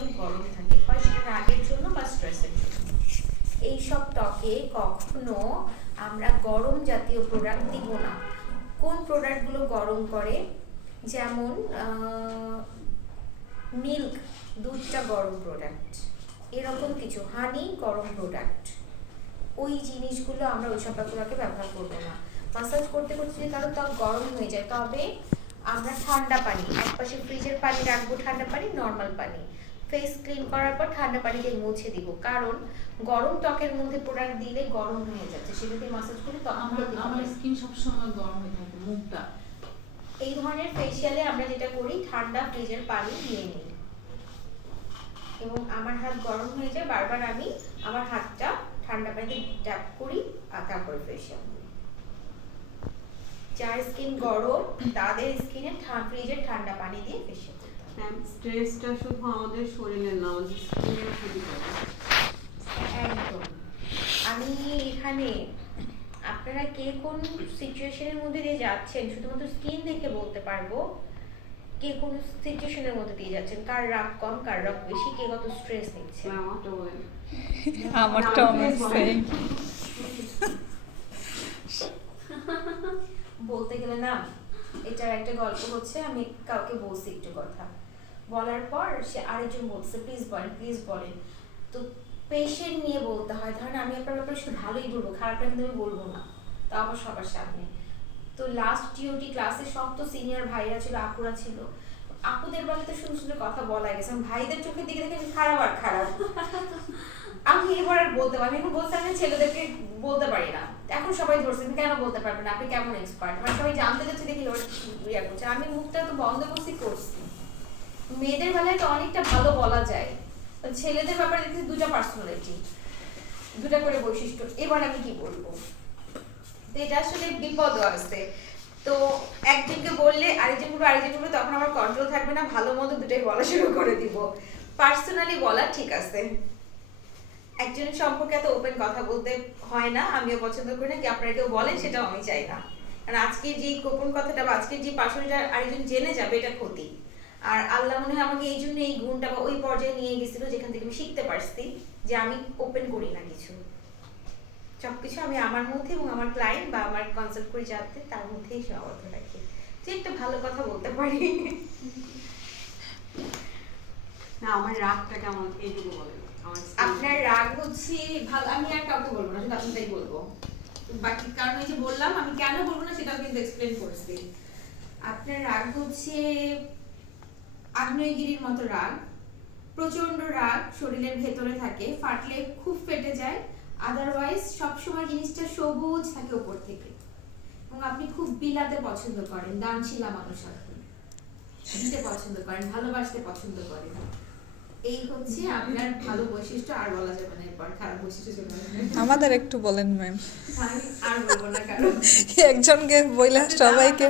অনেক গরম থাকে, হয় সেটা রাগের জন্য বা স্ট্রেসের জন্য। এইসব ত্বকে কখনো আমরা গরম জাতীয় প্রোডাক্ট দিব না। কোন প্রোডাক্টগুলো গরম করে, যেমন মিল্ক, দুধটা গরম প্রোডাক্ট, এরকম কিছু, হানি গরম প্রোডাক্ট, ওই জিনিসগুলো আমরা ওই সব প্রোডাক্টকে ব্যবহার করবো না। মাসাজ করতে করতে যদি কারো ত্বক গরম হয়ে যায়, তবে আমরা ঠান্ডা পানি, একপাশে ফ্রিজের পানি রাখবো, ঠান্ডা পানি, নর্মাল পানি, ফেস ক্লিন করার পর ঠান্ডা পানি দিয়ে মুছে দিব। কারণ গরম ত্বকের মধ্যে প্রোডাক্ট দিলে গরম হয়ে যাচ্ছে, সেটা দিয়ে মাসাজ করলে আমার স্কিন সবসময় গরম হয়ে থাকে, মুখটা। এই ধরনের ফেসিয়ালে আমরা যেটা করি, ঠান্ডা ফ্রিজের পানি দিয়ে নিই এবং আমার হাত গরম হয়ে যায়, বারবার আমি আমার হাতটা ঠান্ডা পানিতে ট্যাপ করি আর তারপরে ফেসিয়াল করি। যার স্কিন গরম তাদের স্কিনে ফ্রিজের ঠান্ডা পানি দিয়ে ফেসিয়াল করতে হবে। স্ট্রেসটা শুধু আমাদের শরীরের না, আমাদের স্কিনের ক্ষতি করে। একদম। আমি এখানে আপনারা কে কোন সিচুয়েশনের মধ্যে দিয়ে যাচ্ছেন শুধুমাত্র স্কিন দেখে বলতে পারবো, কে কোন সিচুয়েশনের মধ্যে দিয়ে যাচ্ছেন, কার রাগ কম, কার রাগ বেশি, কে কত স্ট্রেস নিচ্ছে। আমারটা অনেক সেম। বলতে গেলে না, এটার একটা গল্প হচ্ছে, আমি কাউকে বলছি একটু কথা বলার পর সে আরেকজন বলছে প্লিজ বলেন প্লিজ বলেন। তো পেশেন্ট নিয়ে বলতে হয়, ধরেন আমি আপনার ব্যাপারে শুধু ভালোই বলবো, খারাপটা কিন্তু আমি বলবো না, তা আবার সবার সামনে। তো লাস্ট টিওটি ক্লাসে সব তো সিনিয়র ভাইরা ছিল, আপুরা ছিল, আপুদের বেলা তো সুন্দর সুন্দর কথা বলা গেছে, ভাইদের চোখের দিকে দেখে আমি খারাপ আর খারাপ। আমি এবার আর বলতে পারি, আমি বলতে আমি ছেলেদেরকে বলতে পারি না, এখন সবাই ধরছে কেন বলতে পারবেন আপনি কেমন এক্সপার্ট, মানে সবাই জানতে চাচ্ছে দেখি ইয়া করছে, আমি মুখটা তো বন্ধ করছি। মেয়েদের বেলায় তো অনেকটা ভালো বলা যায়, ছেলেদের ব্যাপারে দেখছি দুটা পার্সোনালিটি, দুটা করে বৈশিষ্ট্য, এবার আমি কি বলবো, তো এটা আসলে বিপদ আছে। তো একজনকে বললে আরেকজন বলবে, তখন আমার কন্ট্রোল থাকবে না, ভালো মন্দ দুটাই বলা শুরু করে দিব। পার্সোনালি বলা ঠিক আছে, একজনের সম্পর্কে এত ওপেন কথা বলতে হয় না, আমিও পছন্দ করি না, কি আপনারা কেউ বলেন সেটাও আমি চাই না, কারণ আজকে যে গোপন কথাটা বা আজকে যে পার্সোনালিটা আরেকজন জেনে যাবে, এটা ক্ষতি। আর আল্লাহ মনে হয় আমাকে এই জন্য এই গুণটা বা ওই পর্যায়ে নিয়ে গেছিল, যেখান থেকে আমি শিখতে পারছি যে আমি ওপেন করি না কিছু, সবকিছু আমি আমার মধ্যে এবং আমার ক্লায়েন্ট বা আমার কনসাল্ট করে যাতে তার মধ্যেই সীমাবদ্ধ রাখি, যে একটা ভালো কথা বলতে পারি। না, আমার রাগটা কেমন এইটুকু বলেন। আপনার রাগ হচ্ছে ভালো, আমি আর কাউকে বলবো না, শুধু আপনাকেই বলবো, বাকি কারণ এই যে বললাম আমি কেন বলবো না সেটাও কিন্তু এক্সপ্লেন করছি। আপনার রাগ হচ্ছে আগ্নেয়গিরির মতো রাগ, প্রচন্ড রাগ শরীরের ভেতরে থাকে, ফাটলে খুব ফেটে যায়, আদারওয়াইজ সবসময় জিনিসটা সবুজ থাকে উপর থেকে, এবং আপনি খুব বিলাতে পছন্দ করেন, দানশীলা মানুষ, আপনি দিতে পছন্দ করেন, ভালোবাসতে পছন্দ করেন, এই হচ্ছে আপনার ভালো বৈশিষ্ট্য। আর বলা যাবে না, এরপর খারাপ বৈশিষ্ট্য চলে আসবে। আমাদের একটু বলেন ম্যাম। আর বলবো না, কারণ একজনকে বইলা সবাইকে